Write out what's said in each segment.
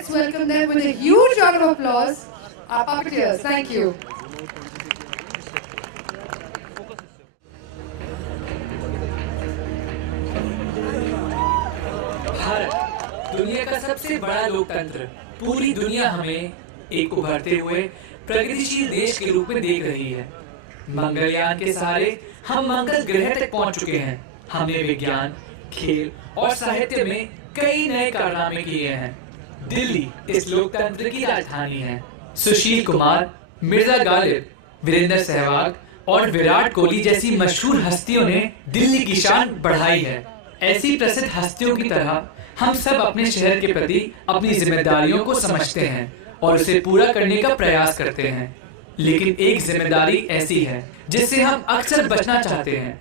let's welcome them with a huge round of applause. Our puppeteers, thank you. Bharat दुनिया का सबसे बड़ा लोकतंत्र, पूरी दुनिया हमें एक उभरते हुए प्रगतिशील देश के रूप में देख रही है। मंगलयान के सहारे हम मंगल ग्रह तक पहुंच चुके हैं। हमने विज्ञान, खेल और साहित्य में कई नए कारनामे किए हैं। दिल्ली इस लोकतंत्र की राजधानी है। सुशील कुमार, मिर्जा गालिब, वीरेंद्र सहवाग और विराट कोहली जैसी मशहूर हस्तियों ने दिल्ली की शान बढ़ाई है। ऐसी प्रसिद्ध हस्तियों की तरह हम सब अपने शहर के प्रति अपनी जिम्मेदारियों को समझते हैं और उसे पूरा करने का प्रयास करते हैं। लेकिन एक जिम्मेदारी ऐसी है जिससे हम अक्सर बचना चाहते हैं।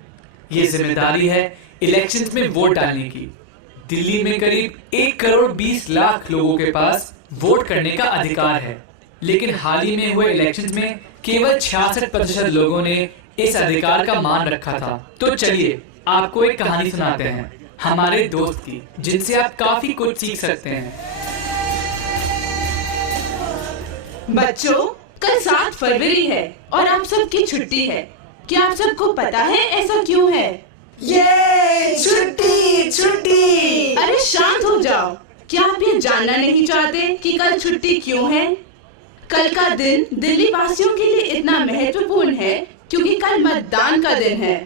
ये जिम्मेदारी है इलेक्शंस में वोट डालने की। दिल्ली में करीब 1 करोड़ 20 लाख लोगों के पास वोट करने का अधिकार है, लेकिन हाल ही में हुए इलेक्शंस में केवल 66% लोगों ने इस अधिकार का मान रखा था। तो चलिए आपको एक कहानी सुनाते हैं हमारे दोस्त की, जिनसे आप काफी कुछ सीख सकते हैं। बच्चों, कल 7 फरवरी है और आप सबकी छुट्टी है। क्या आप सबको पता है ऐसा क्यों है? ये छुट्टी छुट्टी। अरे शांत हो जाओ। क्या आप ये जानना नहीं चाहते कि कल छुट्टी क्यों है? कल का दिन दिल्ली वासियों के लिए इतना महत्वपूर्ण है क्योंकि कल मतदान का दिन है।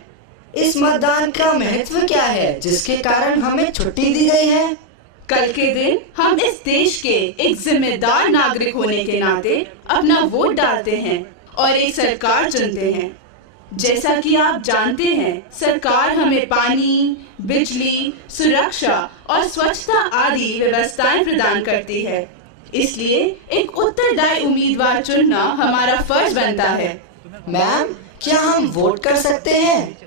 इस मतदान का महत्व क्या है जिसके कारण हमें छुट्टी दी गई है? कल के दिन हम इस देश के एक जिम्मेदार नागरिक होने के नाते अपना वोट डालते हैं और एक सरकार चुनते हैं। जैसा कि आप जानते हैं, सरकार हमें पानी, बिजली, सुरक्षा और स्वच्छता आदि व्यवस्थाएं प्रदान करती है। इसलिए एक उत्तरदायी उम्मीदवार चुनना हमारा फर्ज बनता है। मैम, क्या हम वोट कर सकते हैं?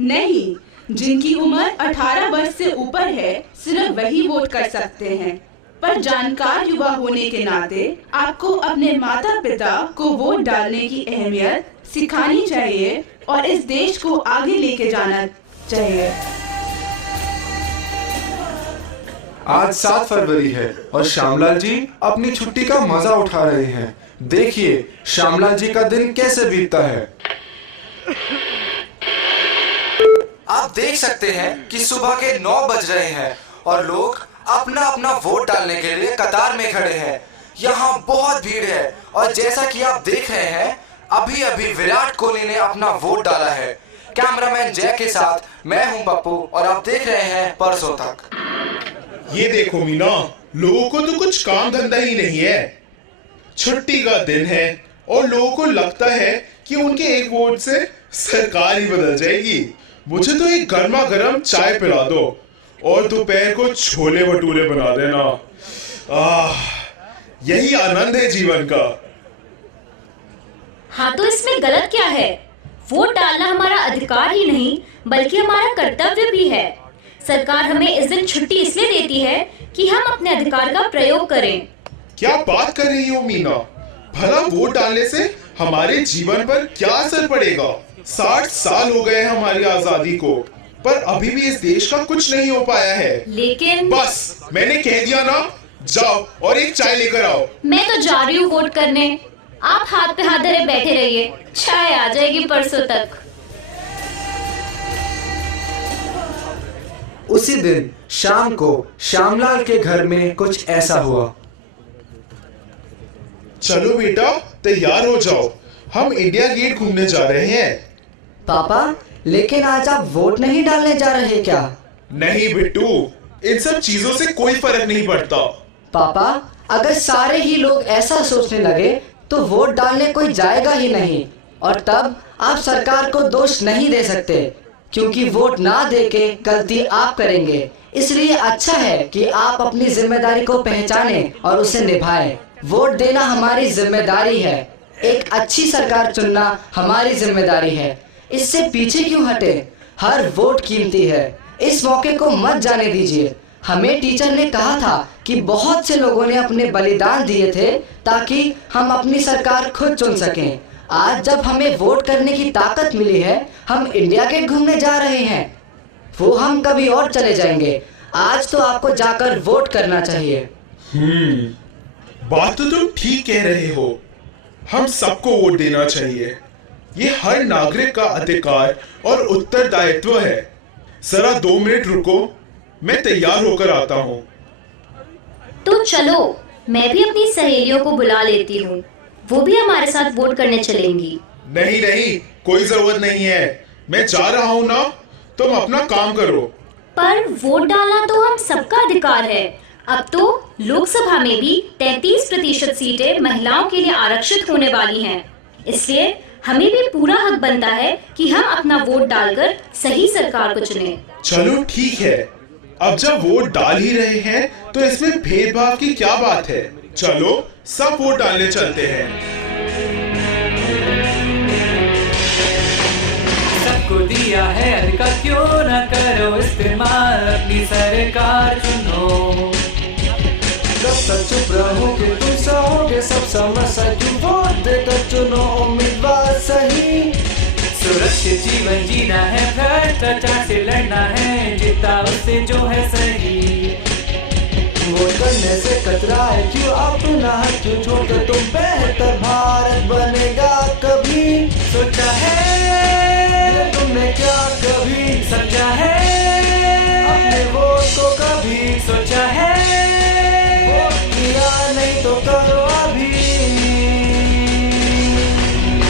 नहीं, जिनकी उम्र 18 वर्ष से ऊपर है सिर्फ वही वोट कर सकते हैं। पर जानकार युवा होने के नाते आपको अपने माता पिता को वोट डालने की अहमियत सिखानी चाहिए और इस देश को आगे लेके जाना चाहिए। आज 7 फरवरी है और श्यामलाल जी अपनी छुट्टी का मजा उठा रहे हैं। देखिए श्यामलाल जी का दिन कैसे बीतता है। आप देख सकते हैं कि सुबह के 9 बज रहे हैं और लोग अपना अपना वोट डालने के लिए कतार में खड़े हैं। यहाँ बहुत भीड़ है और जैसा कि आप देख रहे हैं, अभी अभी विराट कोहली ने अपना वोट डाला है। कैमरामैन जय के साथ मैं हूं पप्पू और आप देख रहे हैं परसों तक। ये देखो मीना, लोगों को तो कुछ काम धंधा ही नहीं है। छुट्टी का दिन है और लोगों को लगता है कि उनके एक वोट से सरकार ही बदल जाएगी। मुझे तो एक गर्मा गर्म चाय पिला दो और दोपहर को छोले भटूरे बना देना। यही आनंद है जीवन का। हाँ, तो इसमें गलत क्या है? वोट डालना हमारा अधिकार ही नहीं बल्कि हमारा कर्तव्य भी है। सरकार हमें इस दिन छुट्टी इसलिए देती है कि हम अपने अधिकार का प्रयोग करें। क्या बात कर रही हो मीना? भला वोट डालने से हमारे जीवन पर क्या असर पड़ेगा? 60 साल हो गए हमारी आजादी को, पर अभी भी इस देश का कुछ नहीं हो पाया है। लेकिन बस मैंने कह दिया ना, जाओ और एक चाय लेकर आओ। मैं तो जा रही हूँ वोट करने। आप हाथ पे हाथ धरे बैठे रहिए, चाय आ जाएगी परसों तक। उसी दिन शाम को श्यामलाल के घर में कुछ ऐसा हुआ। चलो बेटा, तैयार हो जाओ, हम इंडिया गेट घूमने जा रहे हैं। पापा, लेकिन आज आप वोट नहीं डालने जा रहे क्या? नहीं बिट्टू, इन सब चीजों से कोई फर्क नहीं पड़ता। पापा, अगर सारे ही लोग ऐसा सोचने लगे तो वोट डालने कोई जाएगा ही नहीं और तब आप सरकार को दोष नहीं दे सकते, क्योंकि वोट ना देके गलती आप करेंगे। इसलिए अच्छा है कि आप अपनी जिम्मेदारी को पहचानें और उसे निभाएं। वोट देना हमारी जिम्मेदारी है, एक अच्छी सरकार चुनना हमारी जिम्मेदारी है। इससे पीछे क्यों हटे? हर वोट कीमती है, इस मौके को मत जाने दीजिए। हमें टीचर ने कहा था कि बहुत से लोगों ने अपने बलिदान दिए थे ताकि हम अपनी सरकार खुद चुन सकें। आज जब हमें वोट करने की ताकत मिली है, हम इंडिया गेट घूमने जा रहे हैं। वो हम कभी और चले जाएंगे। आज तो आपको जाकर वोट करना चाहिए। बात तो तुम ठीक कह रहे हो। हम सबको वोट देना चाहिए। ये हर नागरिक का अधिकार और उत्तरदायित्व है। जरा 2 मिनट रुको, मैं तैयार होकर आता हूँ। तो चलो, मैं भी अपनी सहेलियों को बुला लेती हूँ, वो भी हमारे साथ वोट करने चलेंगी। नहीं नहीं, कोई जरूरत नहीं है, मैं जा रहा हूँ ना, तुम अपना काम करो। पर वोट डालना तो हम सबका अधिकार है। अब तो लोकसभा में भी 33% सीटें महिलाओं के लिए आरक्षित होने वाली हैं। इसलिए हमें भी पूरा हक बनता है कि हम अपना वोट डालकर सही सरकार को चुनें। चलो ठीक है, अब जब वोट डाल ही रहे हैं तो इसमें भेदभाव की क्या बात है। चलो सब वोट डालने चलते हैं। सबको दिया है अधिकार, क्यों ना करो इस्तेमाल, अपनी सरकार चुनो। कब तक चुप रहोगे तुम सहोगे सब समस्या क्यों, वोट देकर चुनो उम्मीदवार सही। सुरक्षित जीवन जीना है, भ्रष्टाचार से लड़ना है, जीता उससे जो है सही। वोट करने से कतराए क्यों, अपना हक क्यों छोड़कर तुम, बेहतर भारत बनेगा कभी। सोचा है तुमने क्या कभी समझा है, अपने वोट को कभी सोचा है वोट किया नहीं तो करो अभी।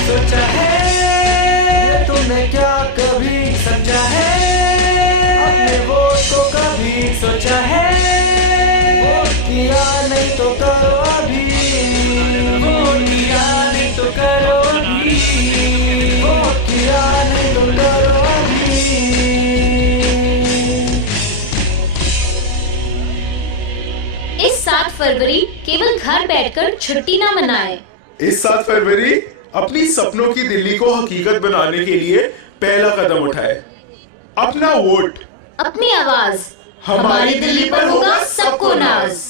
सोचा है तुमने क्या कभी समझा है, अपने वोट को कभी सोचा है वोट किया नहीं तो करो अभी। वोट किया नहीं तो करो अभी, वोट किया नहीं तो करो अभी। इस 7 फरवरी केवल घर बैठकर छुट्टी ना मनाएं। इस 7 फरवरी अपनी सपनों की दिल्ली को हकीकत बनाने के लिए पहला कदम उठाए। अपना वोट, अपनी आवाज, हमारी दिल्ली पर होगा सबको नाज।